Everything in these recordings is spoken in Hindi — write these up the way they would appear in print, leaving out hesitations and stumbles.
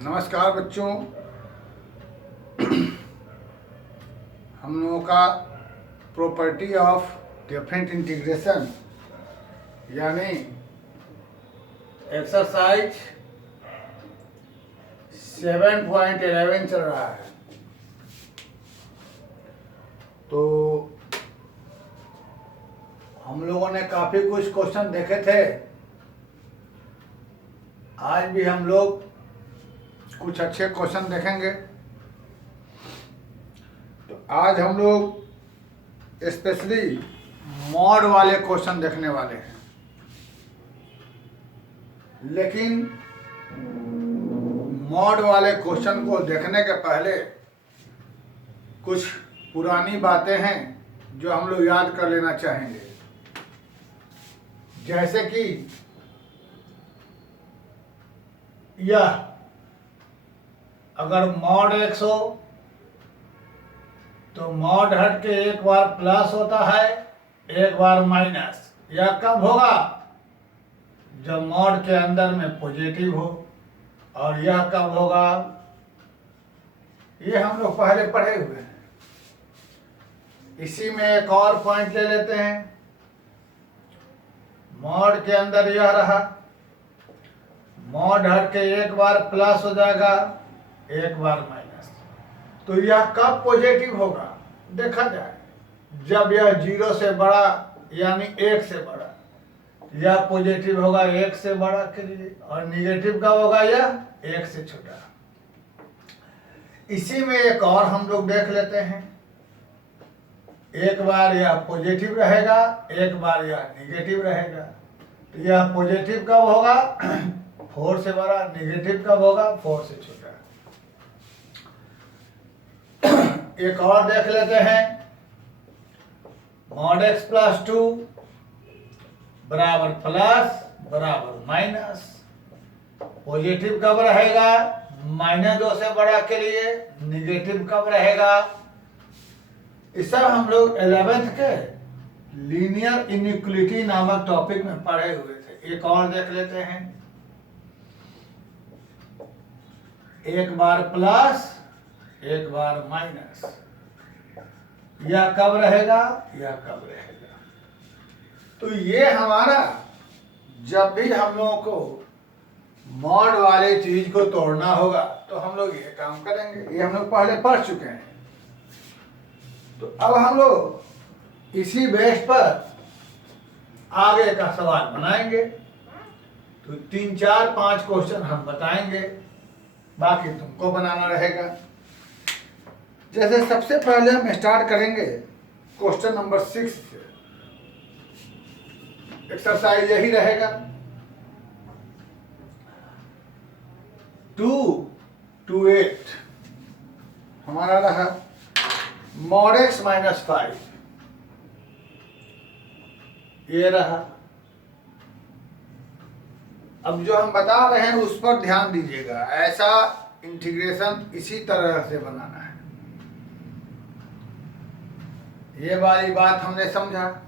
नमस्कार बच्चों। हम लोगों का प्रॉपर्टी ऑफ डिफरेंट इंटीग्रेशन यानी एक्सरसाइज 7.11 चल रहा है। तो हम लोगों ने काफ़ी कुछ क्वेश्चन देखे थे। आज भी हम लोग कुछ अच्छे क्वेश्चन देखेंगे। तो आज हम लोग स्पेशली मॉड वाले क्वेश्चन देखने वाले हैं, लेकिन मॉड वाले क्वेश्चन को देखने के पहले कुछ पुरानी बातें हैं जो हम लोग याद कर लेना चाहेंगे। जैसे कि यह अगर मॉड x हो तो मॉड हट के एक बार प्लस होता है, एक बार माइनस। यह कब होगा? जब मॉड के अंदर में पॉजिटिव हो। और यह कब होगा? ये हम लोग पहले पढ़े हुए हैं। इसी में एक और पॉइंट ले लेते हैं। मॉड के अंदर यह रहा, मॉड हट के एक बार प्लस हो जाएगा, एक बार माइनस। तो यह कब पॉजिटिव होगा? देखा जाए जब यह 0 से बड़ा यानी 1 से बड़ा, यह पॉजिटिव होगा 1 से बड़ा के लिए, और निगेटिव कब होगा? यह 1 से छोटा। इसी में एक और हम लोग देख लेते हैं। एक बार यह पॉजिटिव रहेगा, एक बार यह निगेटिव रहेगा। तो यह पॉजिटिव कब होगा? 4 से बड़ा। निगेटिव कब होगा? 4 से छोटा। एक और देख लेते हैं। मॉड x प्लस 2 बराबर प्लस बराबर माइनस। पॉजिटिव कब रहेगा? -2 से बड़ा के लिए। निगेटिव कब रहेगा? इस सब हम लोग 11th के लीनियर इनइक्वालिटी नामक टॉपिक में पढ़े हुए थे। एक और देख लेते हैं। एक बार प्लस, एक बार माइनस। यह कब रहेगा? यह कब रहेगा? तो ये हमारा जब भी हम लोगों को मॉड वाले चीज को तोड़ना होगा तो हम लोग ये काम करेंगे। ये हम लोग पहले पढ़ चुके हैं। तो अब हम लोग इसी बेस पर आगे का सवाल बनाएंगे। तो 3, 4, 5 क्वेश्चन हम बताएंगे, बाकी तुमको बनाना रहेगा। जैसे सबसे पहले हम स्टार्ट करेंगे क्वेश्चन नंबर 6 से। एक्सरसाइज यही रहेगा। 2 to 8 हमारा रहा मॉड x माइनस 5। ये रहा। अब जो हम बता रहे हैं उस पर ध्यान दीजिएगा। ऐसा इंटीग्रेशन इसी तरह से बनाना है। ये वाली बात हमने समझा।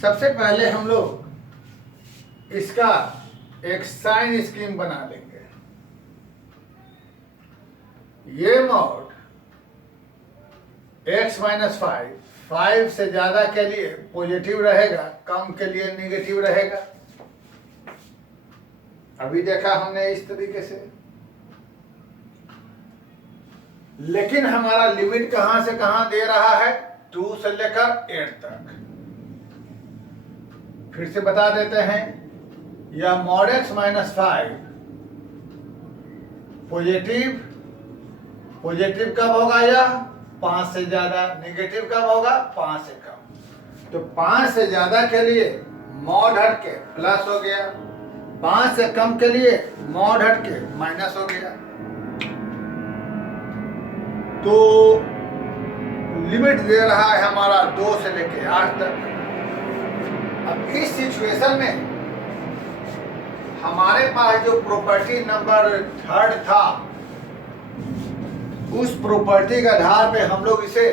सबसे पहले हम लोग इसका एक साइन स्कीम बना लेंगे। ये मॉड x माइनस 5 से ज्यादा के लिए पॉजिटिव रहेगा, कम के लिए निगेटिव रहेगा। अभी देखा हमने इस तरीके से। लेकिन हमारा लिमिट कहां से कहां दे रहा है? 2 से लेकर 8 तक। फिर से बता देते हैं। यह मॉड x माइनस 5 पॉजिटिव कब होगा? यह 5 से ज्यादा। निगेटिव कब होगा? 5 से कम। तो 5 से ज्यादा के लिए मॉड हट के प्लस हो गया, 5 से कम के लिए मॉड हट के माइनस हो गया। तो लिमिट दे रहा है हमारा 2 से लेके 8 तक। अब इस सिचुएशन में हमारे पास जो प्रॉपर्टी नंबर 3 था, उस प्रॉपर्टी के आधार पे हम लोग इसे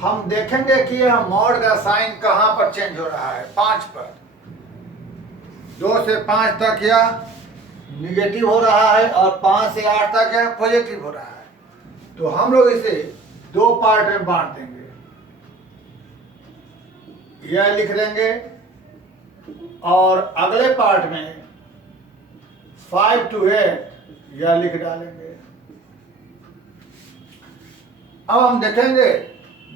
हम देखेंगे कि यह मॉड का साइन कहां पर चेंज हो रहा है। 5 पर। 2 से 5 तक यह निगेटिव हो रहा है और 5 से 8 तक क्या पॉजिटिव हो रहा है। तो हम लोग इसे दो पार्ट में बांट देंगे। यह लिख देंगे और अगले पार्ट में 5 to 8 यह लिख डालेंगे। अब हम देखेंगे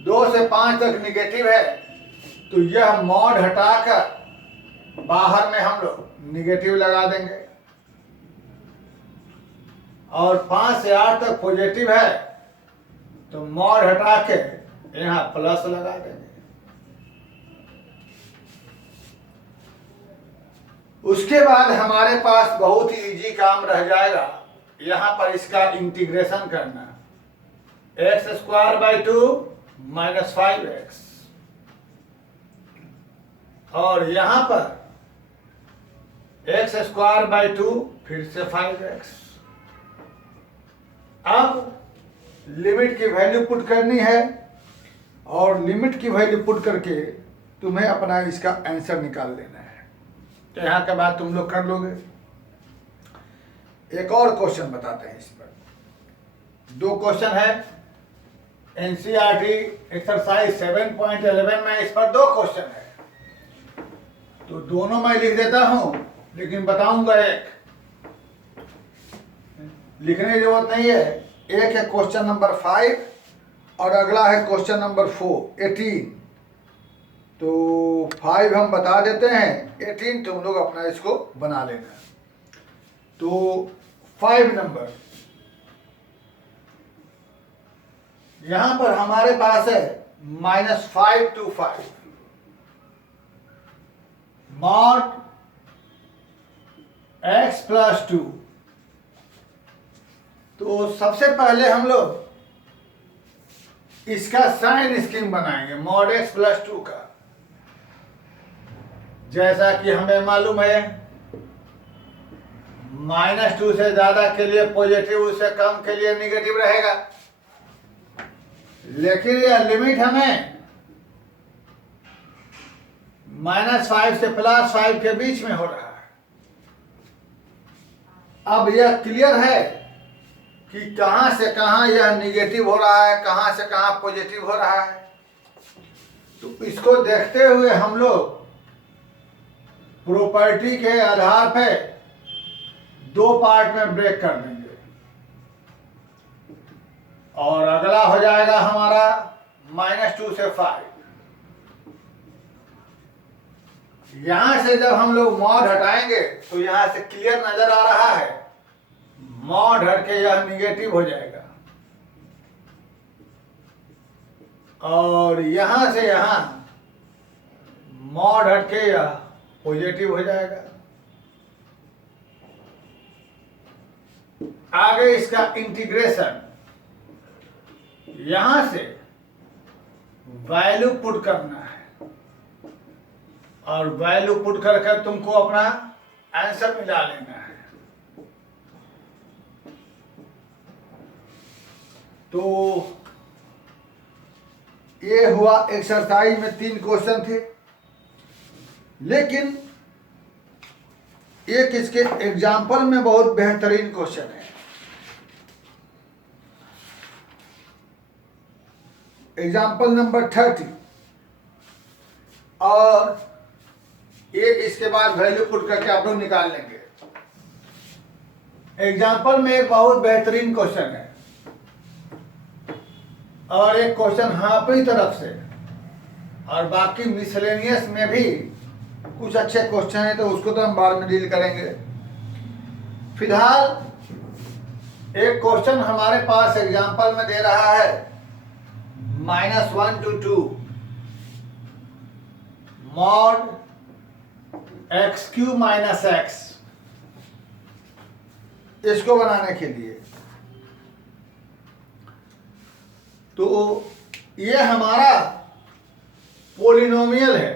2 से 5 तक निगेटिव है, तो यह मॉड हटाकर बाहर में हम लोग निगेटिव लगा देंगे, और 5 से 8 तक पॉजिटिव है तो मॉड हटा के यहाँ प्लस लगा देंगे। उसके बाद हमारे पास बहुत ही इजी काम रह जाएगा, यहाँ पर इसका इंटीग्रेशन करना। x² - 5x और यहाँ पर x² फिर से 5x। अब लिमिट की वैल्यू पुट करनी है और लिमिट की वैल्यू पुट करके तुम्हें अपना इसका आंसर निकाल लेना है। तो यहाँ के बाद तुम लोग कर लोगे। एक और क्वेश्चन बताते हैं इस पर। दो क्वेश्चन है एनसीईआरटी एक्सरसाइज 7.11 में, इस पर दो क्वेश्चन है। तो दोनों मैं लिख देता हूं, लेकिन बताऊंगा एक, लिखने की जरूरत नहीं है। एक है क्वेश्चन नंबर 5 और अगला है क्वेश्चन नंबर 18। तो 5 हम बता देते हैं, 18 तुम लोग अपना इसको बना लेना। तो 5 नंबर, यहां पर हमारे पास है -5 to 5 mod x + 2। तो सबसे पहले हम लोग इसका साइन स्कीम बनाएंगे mod x + 2 का। जैसा कि हमें मालूम है -2 से ज्यादा के लिए पॉजिटिव, उससे कम के लिए निगेटिव रहेगा। लेकिन यह लिमिट हमें -5 से +5 के बीच में हो रहा है। अब यह क्लियर है कि कहां से कहां यह निगेटिव हो रहा है, कहां से कहां पॉजिटिव हो रहा है। तो इसको देखते हुए हम लोग प्रॉपर्टी के आधार पे दो पार्ट में ब्रेक कर देंगे और अगला हो जाएगा हमारा -2 से 5। यहां से जब हम लोग मॉड हटाएंगे तो यहां से क्लियर नजर आ रहा है, मॉड हट के यह निगेटिव हो जाएगा और यहां से यहां मॉड हट के यह पॉजिटिव हो जाएगा। आगे इसका इंटीग्रेशन, यहां से वैल्यू पुट करना है और वैल्यू पुट कर तुमको अपना आंसर मिला लेना है। तो ये हुआ एक्सरसाइज में 3 क्वेश्चन थे, लेकिन एक इसके एग्जाम्पल में बहुत बेहतरीन क्वेश्चन है। एग्जाम्पल नंबर 30 और ये इसके बाद वैल्यू पुट करके आप लोग निकाल लेंगे। एग्जाम्पल में एक बहुत बेहतरीन क्वेश्चन है और एक क्वेश्चन हाँ अपनी तरफ से, और बाकी मिसलेनियस में भी कुछ अच्छे क्वेश्चन है, तो उसको तो हम बाद में डील करेंगे। फिलहाल एक क्वेश्चन हमारे पास एग्जाम्पल में दे रहा है -1 to 2 mod x³ - x। इसको बनाने के लिए तो ये हमारा पोलिनोमियल है।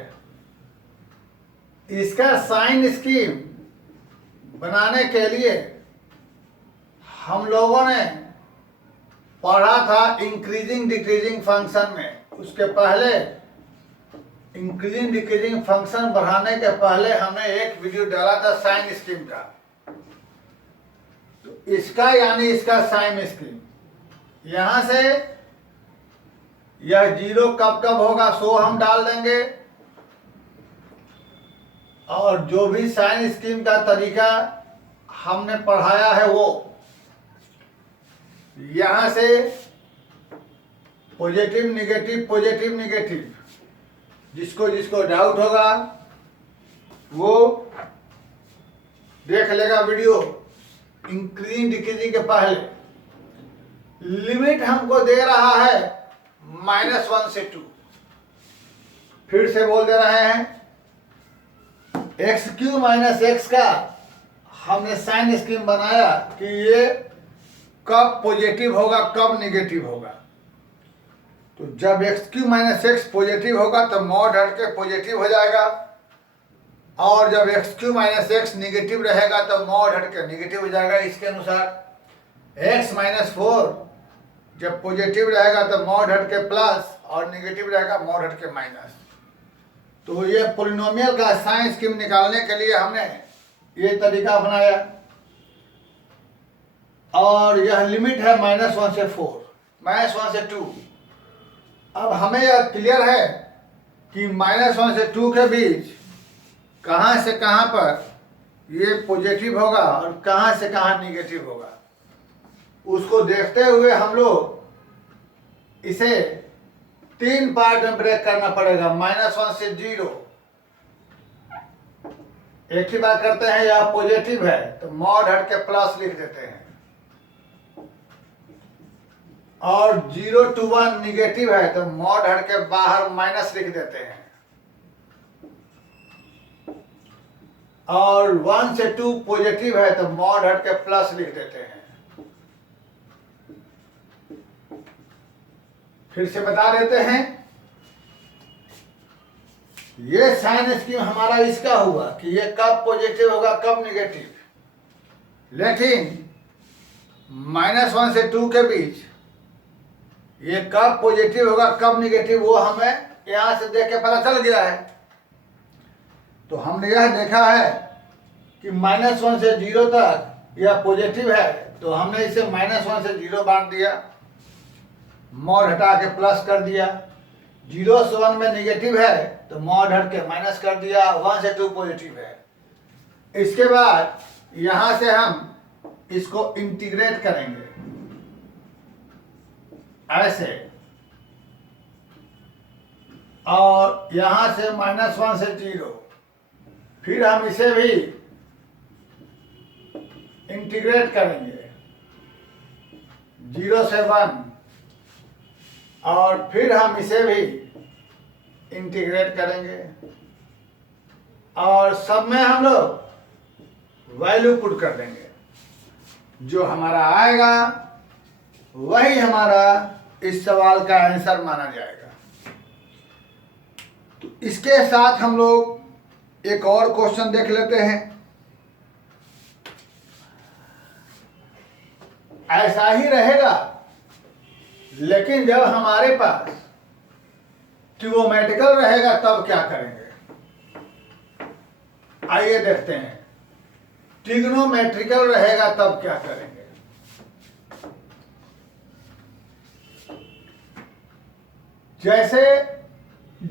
इसका साइन स्कीम बनाने के लिए हम लोगों ने पढ़ा था इंक्रीजिंग डिक्रीजिंग फंक्शन में। उसके पहले इंक्रीजिंग डिक्रीजिंग फंक्शन बढ़ाने के पहले हमने एक वीडियो डाला था साइन स्कीम का। इसका यानी इसका साइन स्क्रीन, यहां से यह 0 कब कब होगा सो हम डाल देंगे, और जो भी साइन स्कीम का तरीका हमने पढ़ाया है वो यहां से पॉजिटिव नेगेटिव, जिसको जिसको डाउट होगा वो देख लेगा वीडियो इंक्रीजिंग डिक्रीजिंग के पहले। लिमिट हमको दे रहा है -1 से 2। फिर से बोल दे रहे हैं, x³ - x का हमने साइन स्कीम बनाया कि ये कब पॉजिटिव होगा कब नेगेटिव होगा। तो जब x³ - x पॉजिटिव होगा तो मॉड हट के पॉजिटिव हो जाएगा, और जब x³ - x नेगेटिव रहेगा तो मॉड हट के नेगेटिव हो जाएगा। इसके अनुसार x - 4 जब पॉजिटिव रहेगा तो मॉड हट के प्लस, और नेगेटिव रहेगा मॉड हट के माइनस। तो ये पोलिनोमियल का साइन स्कीम निकालने के लिए हमने ये तरीका अपनाया, और यह लिमिट है -1 से 4, -1 से 2। अब हमें यह क्लियर है कि -1 से 2 के बीच कहाँ से कहाँ पर ये पॉजिटिव होगा और कहाँ से कहाँ निगेटिव होगा, उसको देखते हुए हम लोग इसे 3 पार्ट में ब्रेक करना पड़ेगा। -1 से 0, एक ही बात करते हैं, यह पॉजिटिव है तो मॉड हट के प्लस लिख देते हैं, और 0 to 1 निगेटिव है तो मॉड हट के बाहर माइनस लिख देते हैं, और 1 से 2 पॉजिटिव है तो मॉड हट के प्लस लिख देते हैं। फिर से बता देते हैं, ये साइन स्कीम हमारा इसका हुआ कि ये कब पॉजिटिव होगा कब निगेटिव, लेकिन -1 से 2 के बीच ये कब पॉजिटिव होगा कब निगेटिव वो हमें यहां से देख के पता चल गया है। तो हमने यह देखा है कि -1 से 0 तक यह पॉजिटिव है, तो हमने इसे -1 से 0 बांट दिया, मॉड हटा के प्लस कर दिया। 0 से 1 में निगेटिव है तो मॉड हट के माइनस कर दिया, 1 से 2 पॉजिटिव है। इसके बाद यहां से हम इसको इंटीग्रेट करेंगे ऐसे, और यहां से -1 से 0, फिर हम इसे भी इंटीग्रेट करेंगे 0 से 1, और फिर हम इसे भी इंटीग्रेट करेंगे, और सब में हम लोग वैल्यू पुट कर देंगे। जो हमारा आएगा वही हमारा इस सवाल का आंसर माना जाएगा। तो इसके साथ हम लोग एक और क्वेश्चन देख लेते हैं। ऐसा ही रहेगा, लेकिन जब हमारे पास ट्रिगोमेट्रिकल रहेगा तब क्या करेंगे, आइए देखते हैं। ट्रिग्नोमेट्रिकल रहेगा तब क्या करेंगे। जैसे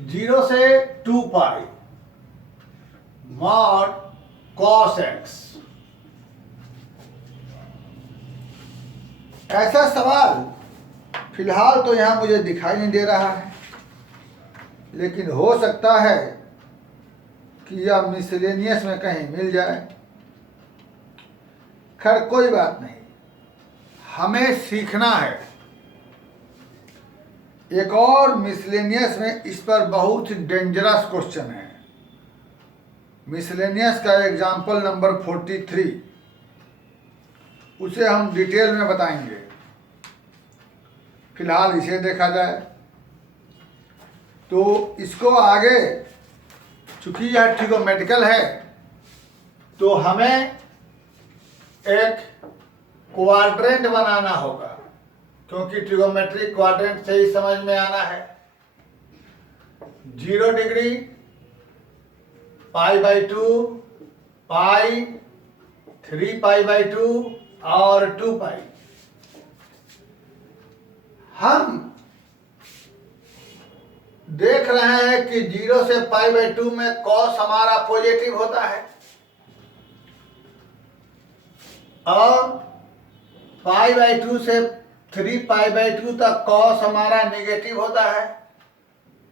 0 से 2 पाई मॉड cos x, ऐसा सवाल फिलहाल तो यहां मुझे दिखाई नहीं दे रहा है, लेकिन हो सकता है कि यह मिसलेनियस में कहीं मिल जाए। खैर कोई बात नहीं, हमें सीखना है। एक और मिसलेनियस में इस पर बहुत ही डेंजरस क्वेश्चन है। मिसलेनियस का एग्जाम्पल नंबर 43, उसे हम डिटेल में बताएंगे। फिलहाल इसे देखा जाए तो इसको आगे, चूंकि यह ट्रिगोमेट्रिकल है तो हमें एक क्वाड्रेंट बनाना होगा, क्योंकि ट्रिगोमेट्रिक क्वाड्रेंट से ही समझ में आना है। 0 डिग्री, π/2, पाई, 3 π/2, और 2 पाई। हम देख रहे हैं कि 0 से π/2 में cos हमारा पॉजिटिव होता है और π/2 से 3π/2 तक cos हमारा नेगेटिव होता है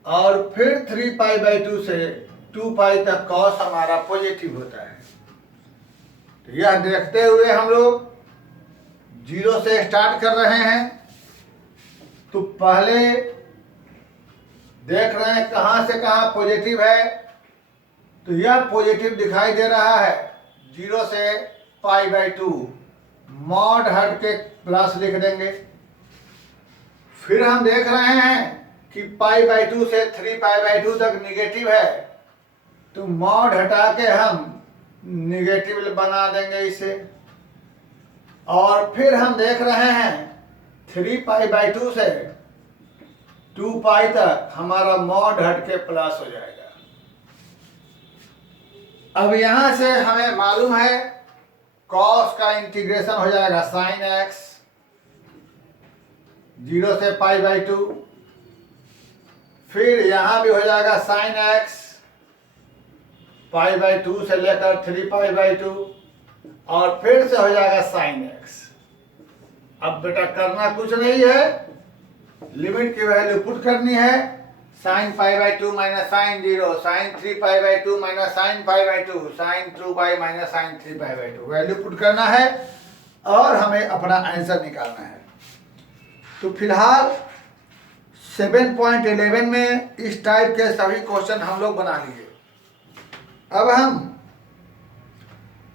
और फिर 3π/2 से 2π तक cos हमारा पॉजिटिव होता है। तो यह देखते हुए हम लोग 0 से स्टार्ट कर रहे हैं। तो पहले देख रहे हैं कहाँ से कहाँ पॉजिटिव है। तो यह पॉजिटिव दिखाई दे रहा है 0 से π/2, मॉड हट के प्लस लिख देंगे। फिर हम देख रहे हैं कि π/2 से 3π/2 तक निगेटिव है, तो मॉड हटा के हम निगेटिव बना देंगे इसे। और फिर हम देख रहे हैं 3π/2 से 2π तक हमारा मॉड हट के प्लस हो जाएगा। अब यहां से हमें मालूम है cos का इंटीग्रेशन हो जाएगा sin x 0 से π/2, फिर यहां भी हो जाएगा sin x π/2 से लेकर 3π/2 और फिर से हो जाएगा sin x। अब बेटा करना कुछ नहीं है, लिमिट की वैल्यू पुट करनी है। sin π/2 minus sin 0, sin 3π/2 minus sin π/2, sin 2π minus sin 3π/2 value put करना है और हमें अपना आंसर निकालना है। तो फिलहाल 7.11 में इस टाइप के सभी क्वेश्चन हम लोग बना लिए। अब हम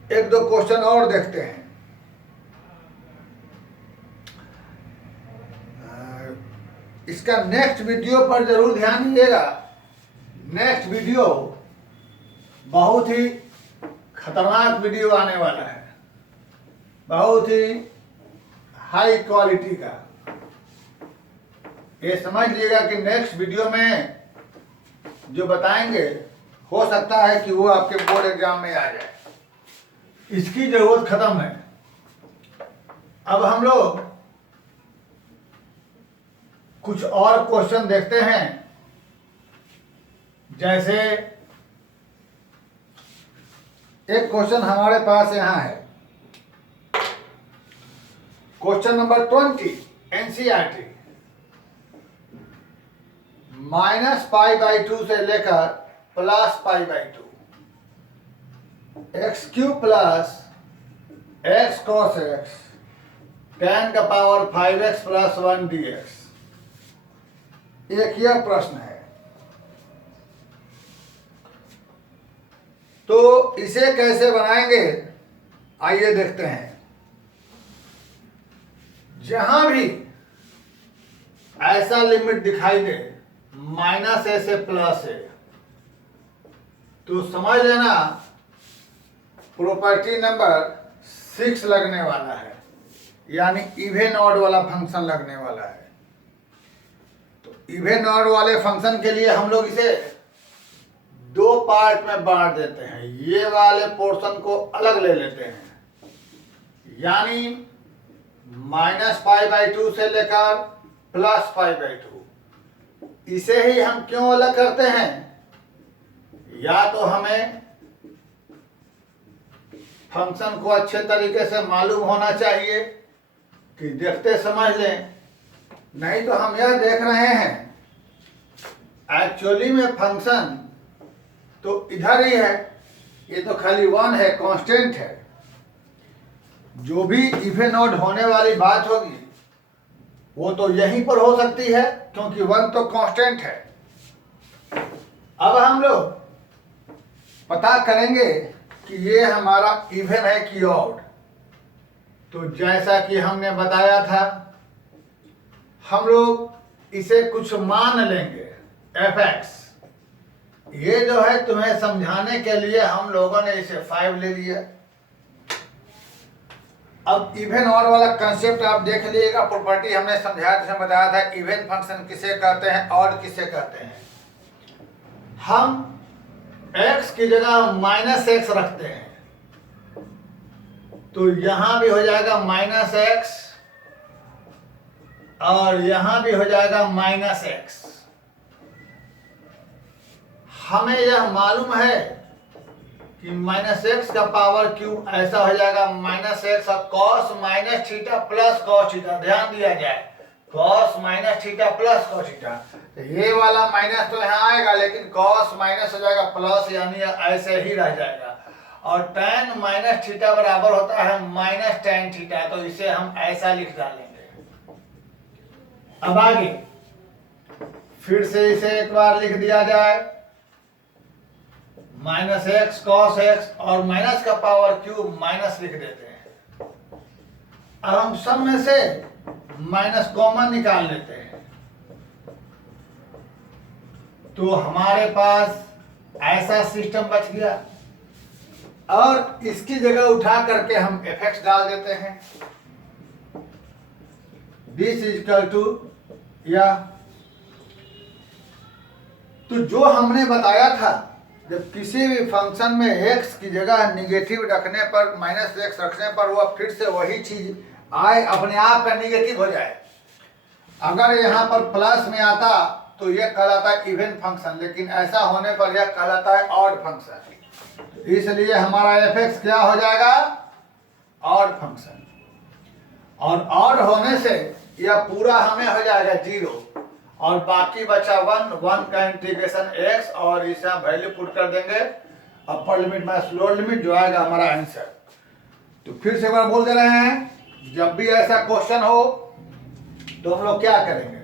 एक दो क्वेश्चन और देखते हैं। इसका नेक्स्ट वीडियो पर जरूर ध्यान दीजिएगा। नेक्स्ट वीडियो बहुत ही खतरनाक वीडियो आने वाला है, बहुत ही हाई क्वालिटी का। ये समझ लीजिएगा कि नेक्स्ट वीडियो में जो बताएंगे हो सकता है कि वो आपके बोर्ड एग्जाम में आ जाए। इसकी जरूरत खत्म है। अब हम लोग कुछ और क्वेश्चन देखते हैं। जैसे एक क्वेश्चन हमारे पास यहां है, क्वेश्चन नंबर 20 एनसीईआरटी, -π/2 से लेकर +π/2, x³ plus x cos x tan⁵x + 1 dx। एक यह प्रश्न है। तो इसे कैसे बनाएंगे आइए देखते हैं। जहां भी ऐसा लिमिट दिखाई दे -a से +a, तो समझ लेना प्रॉपर्टी नंबर 6 लगने वाला है, यानी इवन ऑड वाला फंक्शन लगने वाला है। तो इवन ऑड वाले फंक्शन के लिए हम लोग इसे दो पार्ट में बांट देते हैं। ये वाले पोर्शन को अलग ले लेते हैं, यानी -π/2 से लेकर +π/2। इसे ही हम क्यों अलग करते हैं? या तो हमें फंक्शन को अच्छे तरीके से मालूम होना चाहिए कि देखते समझ लें, नहीं तो हम यह देख रहे हैं एक्चुअली में फंक्शन तो इधर ही है, ये तो खाली 1 है, कांस्टेंट है। जो भी इवन ऑड होने वाली बात होगी वो तो यहीं पर हो सकती है, क्योंकि 1 तो कांस्टेंट है। अब हम लोग पता करेंगे कि ये हमारा इवन है कि ऑड। तो जैसा कि हमने बताया था, हम लोग इसे कुछ मान लेंगे f(x). ये जो है तुम्हें समझाने के लिए हम लोगों ने इसे 5 ले लिया। अब इवन ऑड वाला कंसेप्ट आप देख लीजिएगा। प्रॉपर्टी हमने समझाया था, बताया था इवन फंक्शन किसे कहते हैं, ऑड किसे कहते हैं। हम x की जगह -x रखते हैं, तो यहां भी हो जाएगा माइनस एक्स और यहां भी हो जाएगा माइनस एक्स। हमें यह मालूम है कि माइनस एक्स का पावर क्यूब ऐसा हो जाएगा माइनस एक्स और cos minus theta plus cos theta. ध्यान दिया जाए, cos minus theta plus cos theta, तो ये वाला माइनस तो यहाँ आएगा लेकिन कॉस माइनस हो जाएगा प्लस, यानी ऐसे ही रह जाएगा। और tan माइनस थीटा बराबर होता है माइनस tan थीटा, तो इसे हम ऐसा लिख डालेंगे। अब आगे फिर से इसे एक बार लिख दिया जाए, माइनस एक्स कॉस एक्स और माइनस का पावर क्यूब माइनस लिख देते हैं। अब हम सब में से माइनस कॉमन निकाल लेते हैं, तो हमारे पास ऐसा सिस्टम बच गया। और इसकी जगह उठा करके हम fx डाल देते हैं, दिस इक्वल टू, या तो जो हमने बताया था जब किसी भी फंक्शन में x की जगह निगेटिव रखने पर, माइनस एक्स रखने पर वह फिर से वही चीज आए, अपने आप का निगेटिव हो जाए। अगर यहाँ पर प्लस में आता तो यह कहलाता है इवन फंक्शन, लेकिन ऐसा होने पर यह कहलाता है ऑड फंक्शन। इसलिए हमारा fx क्या हो जाएगा, ऑड फंक्शन। और ऑड होने से यह पूरा हमें हो जाएगा 0 और बाकी बचा 1 का इंटीग्रेशन x, और इसे हम वैल्यू पुट कर देंगे upper limit minus lower limit, जो आएगा हमारा आंसर। तो फिर से एक बार बोल दे रहे हैं, जब भी ऐसा क्वेश्चन हो तो हम लोग क्या करेंगे,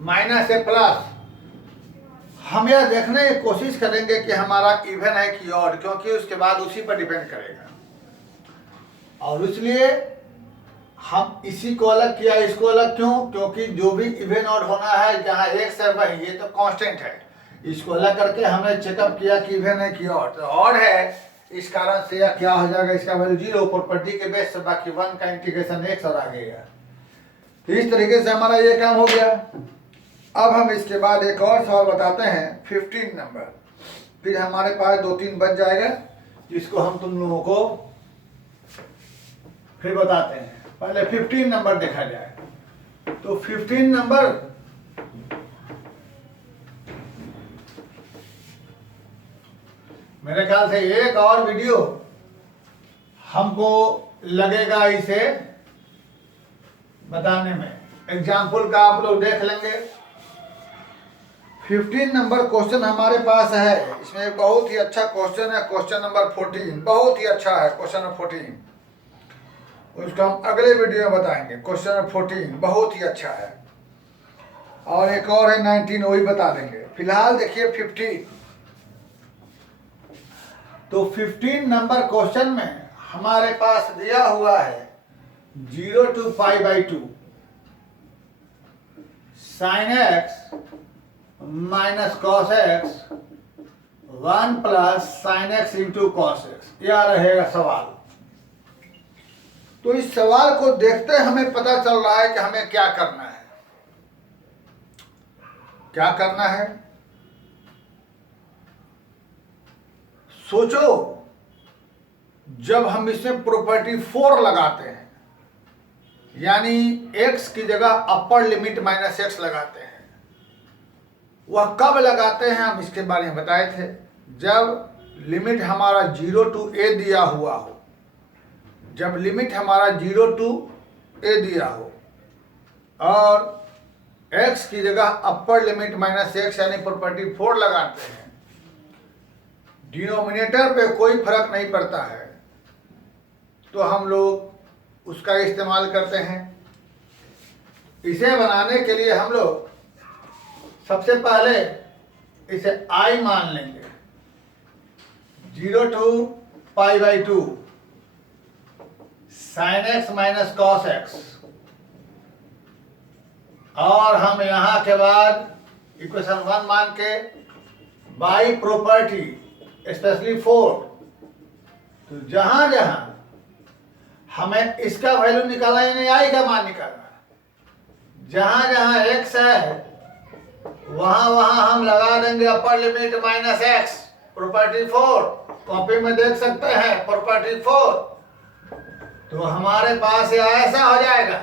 माइनस से प्लस हम यह देखने की कोशिश करेंगे कि हमारा इवन है कि ऑड, क्योंकि उसके बाद उसी पर डिपेंड करेगा। और इसलिए हम इसी को अलग किया, इसको अलग क्यों, क्योंकि जो भी इवन ऑड होना है जहाँ x है वही, ये तो कांस्टेंट है। इसको अलग करके हमने चेकअप किया कि इवन है कि ऑड, तो ऑड है, इस कारण से यह क्या हो जाएगा, इसका वैल्यू 0 प्रॉपर्टी के बेस से, बाकी 1 का इंटीग्रेशन x और आ गया। तो इस तरीके से हमारा ये काम हो गया। अब हम इसके बाद एक और सवाल बताते हैं 15 नंबर, फिर हमारे पास 2-3 बच जाएगा, जिसको हम तुम लोगों को फिर बताते हैं। पहले 15 नंबर देखा जाए। तो 15 नंबर मेरे ख्याल से एक और वीडियो हमको लगेगा इसे बताने में, एग्जाम्पल का आप लोग देख लेंगे। 15 नंबर क्वेश्चन हमारे पास है, इसमें बहुत ही अच्छा क्वेश्चन है, क्वेश्चन नंबर 14, बहुत ही अच्छा है क्वेश्चन नंबर 14, उसको हम अगले वीडियो में बताएंगे। क्वेश्चन नंबर 14 बहुत ही अच्छा है, और एक और है 19, वही बता देंगे। फिलहाल देखिए 15। तो 15 नंबर क्वेश्चन में हमारे पास दिया हुआ है 0 to π/2 sin x minus cos x 1 plus sine x into cos x, यह रहेगा सवाल। तो इस सवाल को देखते हमें पता चल रहा है कि हमें क्या करना है। क्या करना है, सोचो, जब हम इसमें प्रॉपर्टी 4 लगाते हैं, यानी x की जगह अपर लिमिट माइनस एक्स लगाते हैं, वह कब लगाते हैं हम इसके बारे में बताए थे, जब लिमिट हमारा 0 to a दिया हुआ हो। जब लिमिट हमारा 0 to a दिया हो और x की जगह अपर लिमिट माइनस एक्स यानी प्रॉपर्टी 4 लगाते हैं, डिनोमिनेटर पे कोई फर्क नहीं पड़ता है, तो हम लोग उसका इस्तेमाल करते हैं। इसे बनाने के लिए हम लोग सबसे पहले इसे i मान लेंगे, 0 to π/2 sin x minus cos x, और हम यहां के बाद इक्वेशन 1 मान के बाई प्रॉपर्टी स्पेशली 4, तो जहां जहां हमें इसका वैल्यू निकालना है, नहीं i का मान निकालना है, जहां जहां x है वहां वहां हम लगा देंगे upper limit minus x property 4। Copy में देख सकते हैं प्रॉपर्टी 4, तो हमारे पास यह ऐसा हो जाएगा,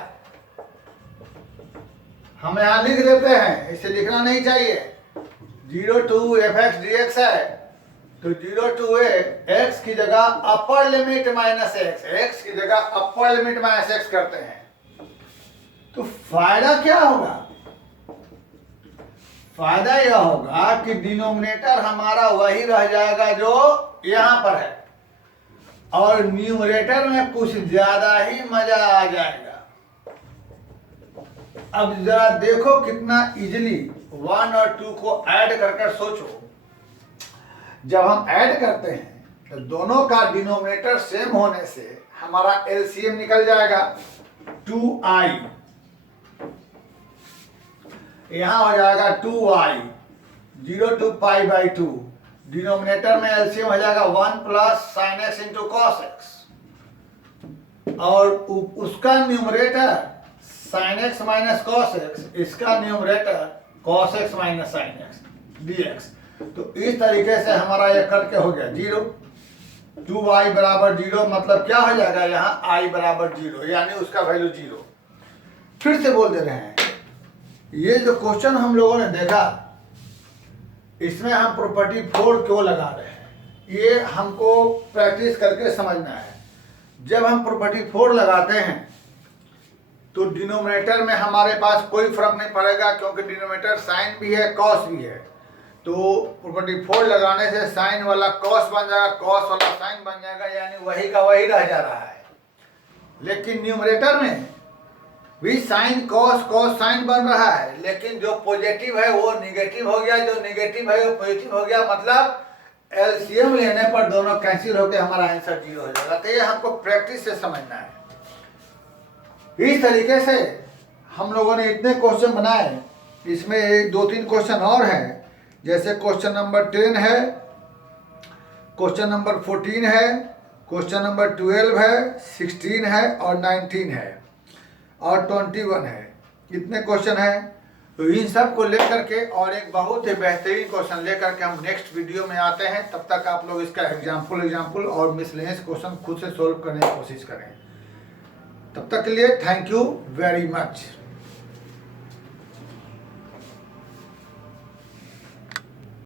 हम यहां लिख देते हैं, इसे लिखना नहीं चाहिए। 0 to fx dx है, तो 0 to x की जगह अपर लिमिट माइनस x की जगह अपर लिमिट माइनस x करते हैं। तो फायदा क्या होगा? फायदा यह होगा कि डिनोमिनेटर हमारा वही रह जाएगा जो यहां पर है, और न्यूमरेटर में कुछ ज्यादा ही मजा आ जाएगा। अब जरा देखो कितना इजीली 1 और 2 को ऐड करके सोचो। जब हम ऐड करते हैं तो दोनों का डिनोमिनेटर सेम होने से हमारा एलसीएम निकल जाएगा 2i, यहां हो जाएगा 2i, 0 to pi by 2। Denominator में एलसीएम हो जाएगा 1 plus sine x into cos x, और उसका numerator sine x minus cos x, इसका numerator cos x minus sine x dx। तो इस तरीके से हमारा ये कट के हो गया 0। 2i बराबर 0 मतलब क्या हो जाएगा, यहाँ i बराबर 0, यानी उसका वैल्यू 0। फिर से बोल दे रहे हैं, ये जो क्वेश्चन हम लोगों ने देखा, इसमें हम प्रॉपर्टी 4 क्यों लगा रहे हैं, ये हमको प्रैक्टिस करके समझना है। जब हम प्रॉपर्टी 4 लगाते हैं तो डिनोमिनेटर में हमारे पास कोई फर्क नहीं पड़ेगा, क्योंकि डिनोमिनेटर साइन भी है कॉस भी है। तो प्रॉपर्टी 4 लगाने से साइन वाला कॉस बन जाएगा, कॉस वाला साइन बन जाएगा, यानी वही का वही रह जा रहा है। लेकिन न्यूमरेटर में भी साइन कॉस कॉस साइन बन रहा है, लेकिन जो पॉजिटिव है वो निगेटिव हो गया, जो निगेटिव है वो पॉजिटिव हो गया। मतलब एलसीएम लेने पर दोनों कैंसिल होकर हमारा आंसर 0 हो जाएगा। तो ये हमको प्रैक्टिस से समझना है। इस तरीके से हम लोगों ने इतने क्वेश्चन बनाए, इसमें 2-3 क्वेश्चन और हैं, जैसे क्वेश्चन नंबर 10 है, क्वेश्चन नंबर 14 है, क्वेश्चन नंबर 12 है, 16 है और 19 है और 21 है। इतने क्वेश्चन हैं। तो इन सब को लेकर के और एक बहुत ही बेहतरीन क्वेश्चन लेकर के हम नेक्स्ट वीडियो में आते हैं। तब तक आप लोग इसका एग्जाम्पल और मिसलेनियस क्वेश्चन खुद से सोल्व करने की कोशिश करें। तब तक के लिए थैंक यू वेरी मच।